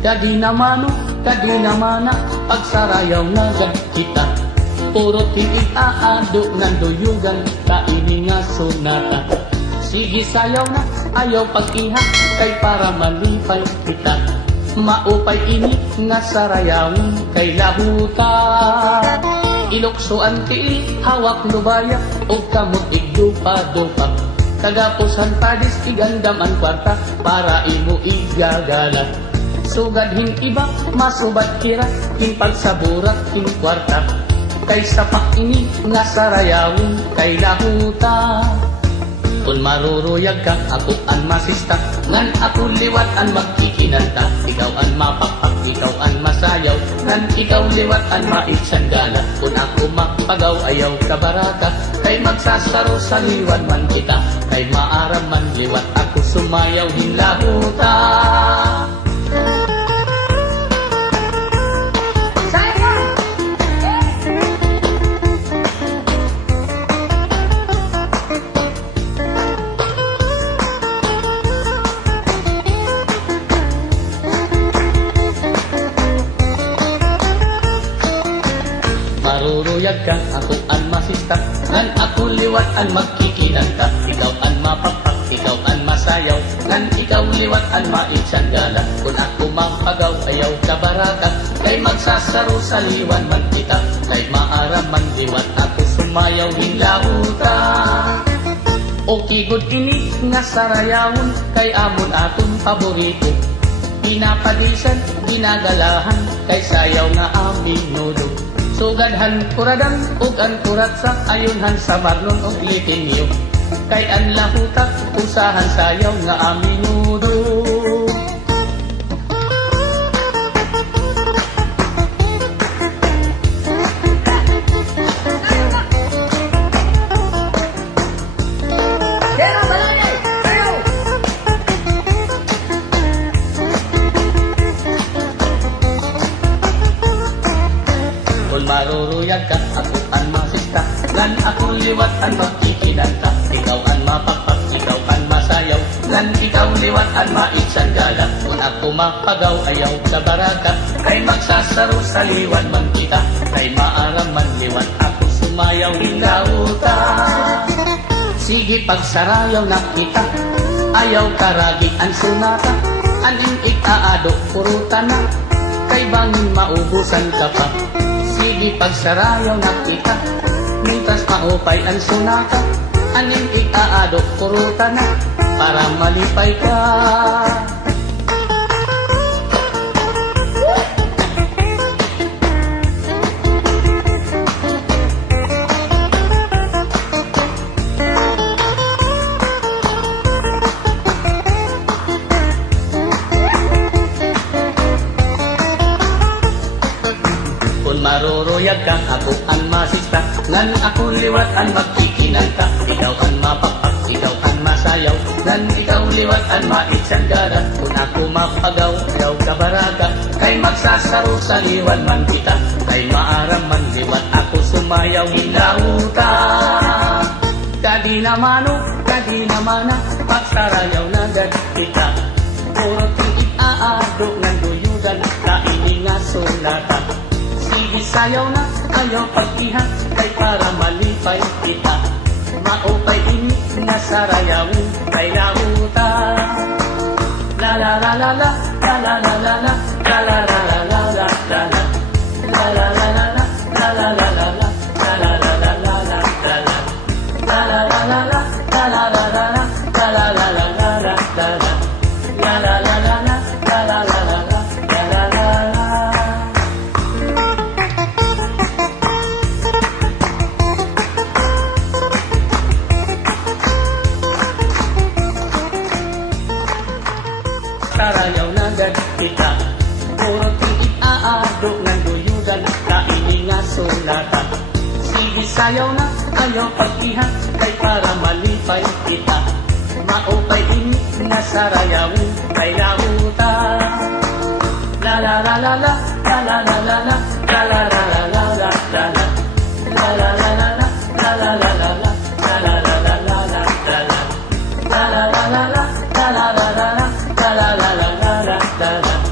Kadi naman na pagsarayaw na kita. Puro tigig aado ng duyugan, kainin nga sunata. Sige sayaw na, ayaw pag-iha, kay para malipay kita. Maupay ini nga sarayawin kay lahuta. Iloksoan ti hawak lubaya, o kamot igdupa-dupa. Kagapusan padis igandam ang kwarta, para imo igagala. Sugadhin iba, masubat kira, kin pagsaburat, kin kwarta. Kay sapak ini nga sarayawin kay lahuta. Kung maruruyag ka, ako an masista, ngan ako liwat an magkikinanta. Ikaw an mapapak, ikaw an masayaw, ngan ikaw liwat an maitsandala. Kung ako mapagaw, ayaw ka baraka, kay magsasaro sa liwan man kita. Kay maaram man liwat ako sumayaw din lahuta. Maruruyag ka, ako an masista, ngan ako liwat an magkikinanta. Ikaw an mapapak, ikaw an masayaw, ngan ikaw liwat an maitsandala. Kung ako mapagaw, ayaw ka baraka, kay magsasaro sa liwan man kita. Kay maaram man liwat ako sumayaw din lahuta. O kigod ini nga sarayawon, kay amon aton paborito. Pinapadisan, ginagalahan, kay sayaw nga amin nudo. Sugadhan kuradan, ug an kuratsa, ayunhan sa marnon og litinyo. Kay an lahuta, usahan sayaw nga aminudo. Maruruyag ka, ako an masista, ngan ako liwat an magkikinanta. Ikaw an mapakpak, ikaw an masayaw, ngan ikaw liwat an maitsandala. Kung ako mapagaw, ayaw sa baraka, kay magsasaro sa liwan man kita. Kay maaram man liwat ako sumayaw din lahuta. Sige pagsarayaw na kita, ayaw karagi ang sunata. Aning ikaado, puruta na, kay bangin maubusan ka pa. Sige pagsarayaw na kita, mintas maupay ang sunaka. Aning ikaado, kuruta na, para malipay ka. Maruruyag ka, ako ang masista, ngan ako liwat ang magkikinanta. Ikaw ang mapapak, ikaw ang masayaw, ngan ikaw liwat ang maitsandala. Kung ako mapagaw, ayaw ka baraka, kay magsasaro sa liwan man kita. Kay maaram man liwat ako sumayaw din lahuta. Kadi naman na pagsarayaw na kita. Puro tingit aado ng duyugan, kainin nga sunata. Sige sayaw na, ayaw pag-iha, kay para malipay kita. Maupay ini nga sarayawin kay lahuta. La la la la la, la la la la la, la la la la la la la la. La la la la la, la la la la la, la la la la la la la la. La la la la la, la la la la la, la la la la la la la la. La la la la la, la la la la la, la la la la. Sarayaw na kita, puro tingit aado ng duyugan, kainin nga sunata. Sige sayaw na, ayaw pag-iha, kay para malipay kita. Maupay ini nga sarayawin kay lahuta. La la la la la, la la la la la, la la la la la la la la. La la la la la, la la la la la, la la la la la la la la. La la la la la, la la la la la, la la la la la la la.